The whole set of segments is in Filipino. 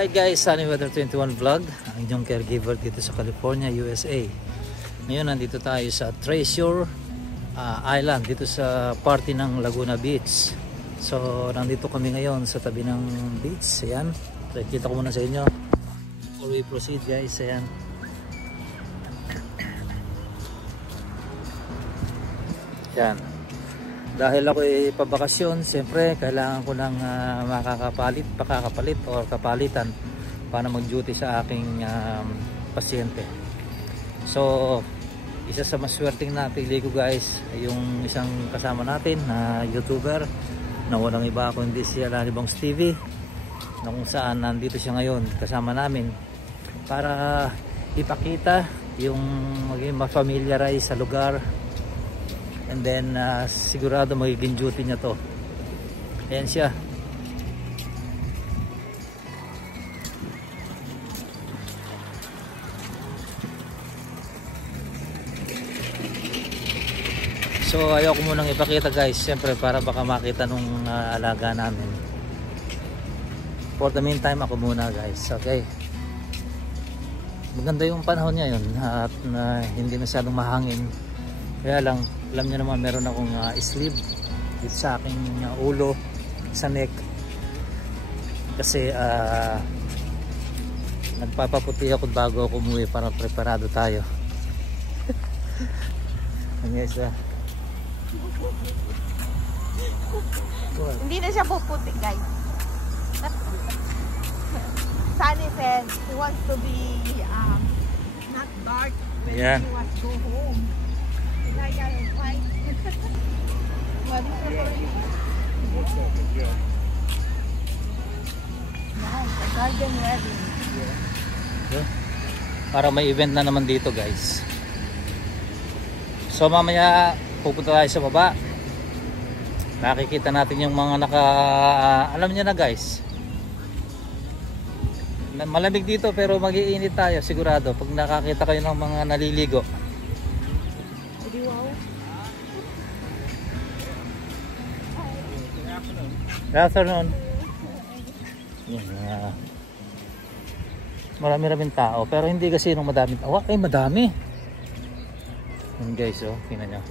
Alright guys, Sunny Weather 21 Vlog, ang inyong caregiver dito sa California, USA. Ngayon nandito tayo sa Treasure Island, dito sa party ng Laguna Beach. So nandito kami ngayon sa tabi ng beach. Ayan, kita ko muna sa inyo before we proceed guys. Ayan, yan. Dahil ako ay pabakasyon, siyempre kailangan ko ng pakakapalit o kapalitan para mag-duty sa aking pasyente. So, isa sa maswerteng napili ko guys ay yung isang kasama natin na YouTuber na walang iba kundi si Alanibong TV, na kung saan nandito siya ngayon kasama namin para ipakita yung maging ma-familiarize sa lugar. And then sigurado magiging duty niya to. Ayan siya. So ayoko munang ipakita guys, siyempre para baka makita nung alaga namin. For the meantime ako muna guys, okay. Maganda yung panahon ngayon at hindi masyadong mahangin. Kaya lang, alam niyo naman meron akong sleeve dito sa aking ulo, sa neck. Kasi nagpapaputi ako bago ako umuwi para preparado tayo. Yes, Hindi na siya puputi guys. Sunny said he wants to be not dark when he wants to go home. Like I was fine. What is it? Nice, a garden wedding. Para may event na naman dito guys. So mamaya pupunta tayo sa baba. Nakikita natin yung mga alam niyo na guys. Malamig dito pero mag-iinit tayo sigurado pag nakakita kayo ng mga naliligo. Good afternoon. Marami-raming tao pero hindi kasi nung madami. Ay madami. Yan guys, oh, tingnan niyo.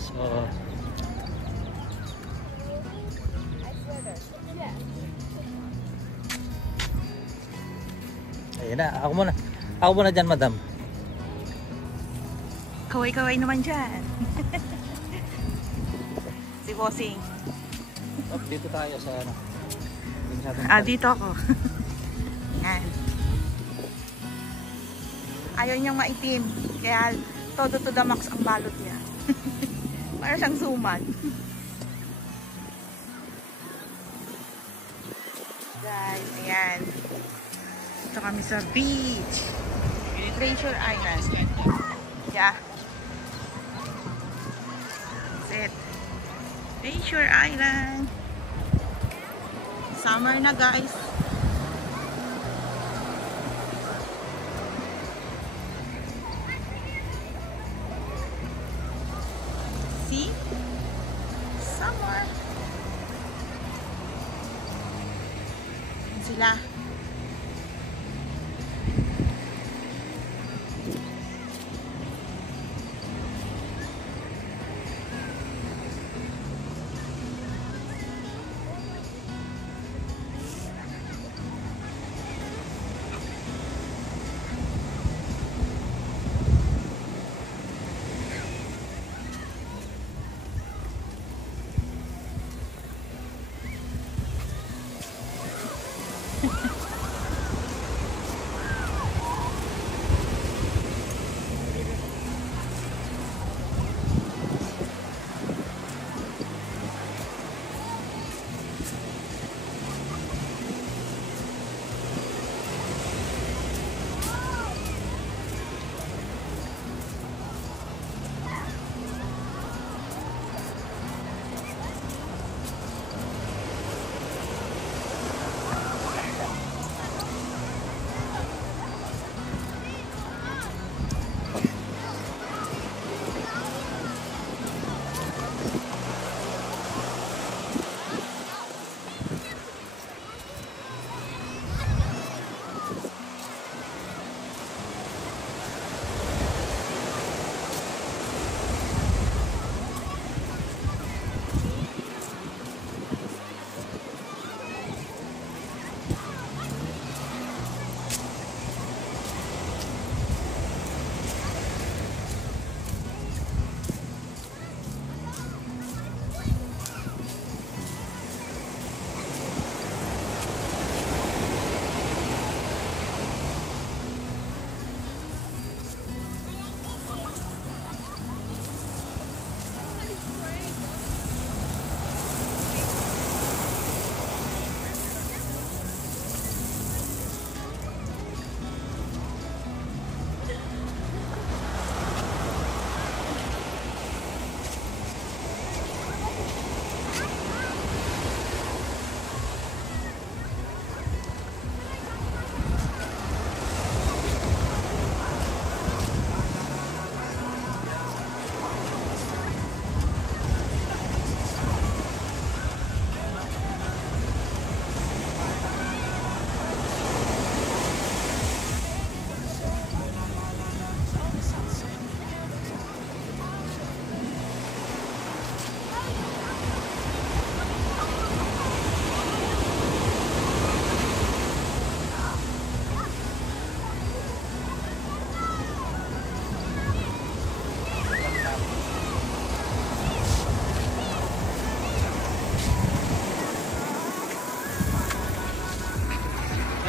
So ayun na, ako muna dyan madam. Kaway-kaway naman dyan. Si Bossing. Oh, dito tayo sa ano. Dito ako. Yan. Ayaw niyang maitim. Kaya todo to the max ang balot niya. Para siyang suman. Guys, ayan. Ito kami sa beach. Treasure Island. Yeah. That's it. Treasure Island. Summer na guys. See? Summer. Yan sila.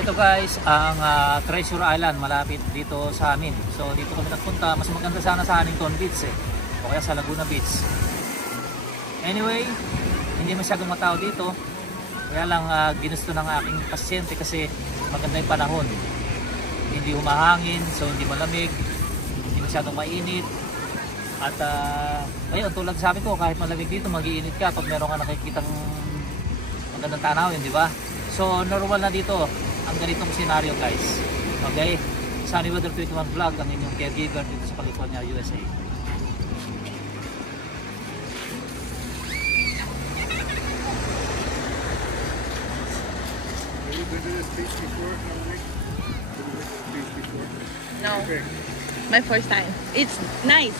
Ito guys, ang Treasure Island, malapit dito sa amin. So dito kami nagpunta, mas maganda sana sa Huntington Beach o kaya sa Laguna Beach. Anyway, hindi masyadong matao dito. Kaya lang ginusto ng aking pasyente kasi maganda yung panahon. Hindi humahangin, so hindi malamig, hindi masyadong mainit. At ayun, tulad sabi ko, kahit malamig dito, mag-iinit ka pag meron ka nakikitang magandang tanawin, di ba? So normal na dito ang ganitong scenario guys. Okay? Sunny Weather 21 Vlog, ang inyong caregiver dito sa California, USA. No, my first time. It's nice.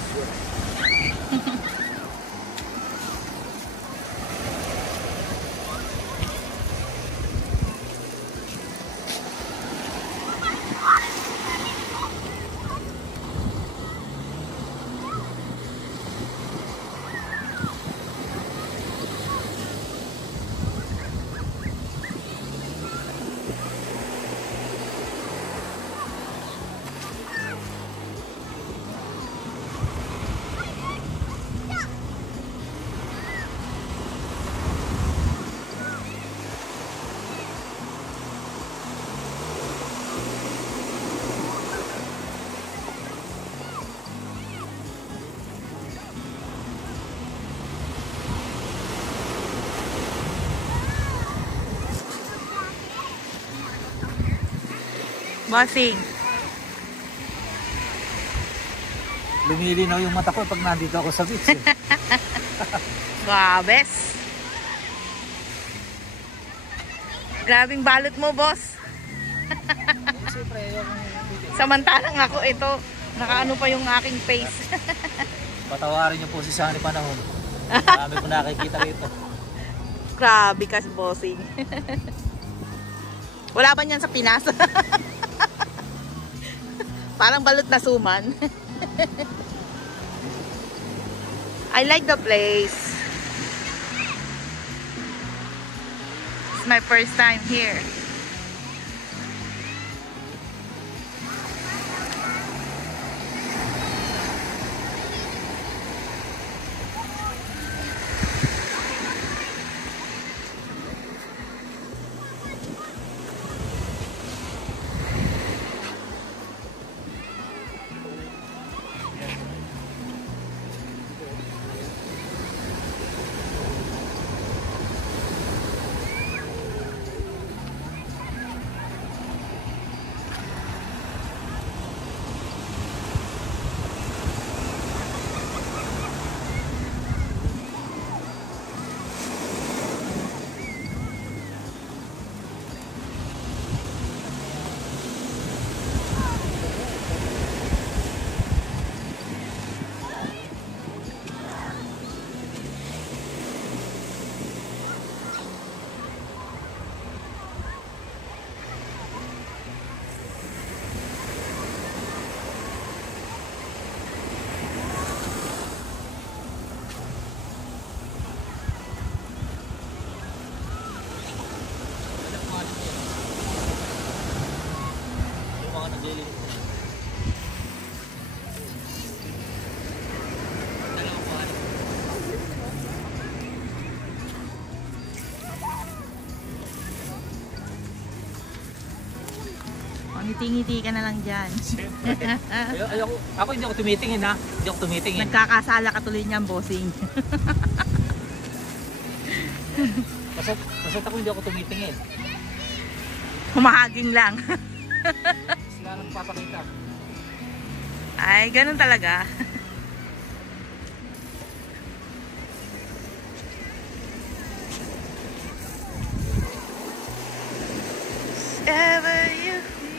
Bossing. Lumilinaw yung mata ko pag nandito ako sa beach. Grabes. Grabing balot mo, boss. Samantalang ako ito, nakaano pa yung aking face. Patawarin niyo po si Sunny Panahon. Marami ko nakikita rito. Grabe kas, bossing. Wala ba niyan sa Pinas? Parang balot na suman. I like the place. It's my first time here. Ngiti-ngiti ka na lang dyan. Siyempre. Ako hindi ako tumitingin ha. Hindi ako tumitingin. Nagkakasala ka tuloy niyan, bossing. Basta ako hindi ako tumitingin. Humahaging lang. Sila lang papakita. Ay, ganun talaga. Ever you feel.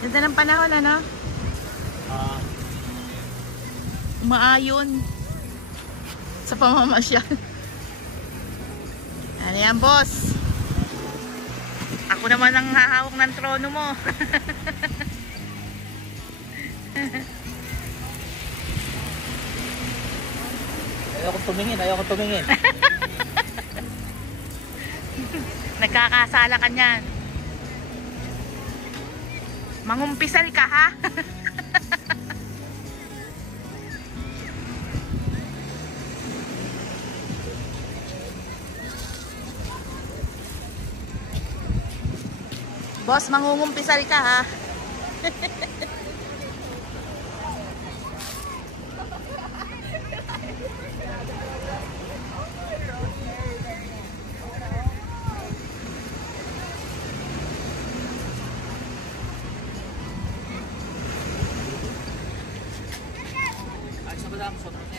Ganda ng panahon, ano? Umaayon sa pamamasyal. Ano yan, boss? Ako naman ang hahawak ng trono mo. Ayaw ko tumingin, ayaw ko tumingin. Nagkakasala ka niyan. Mangumpisal ka ha? Boss, mangungumpisal ka ha? Ay, sa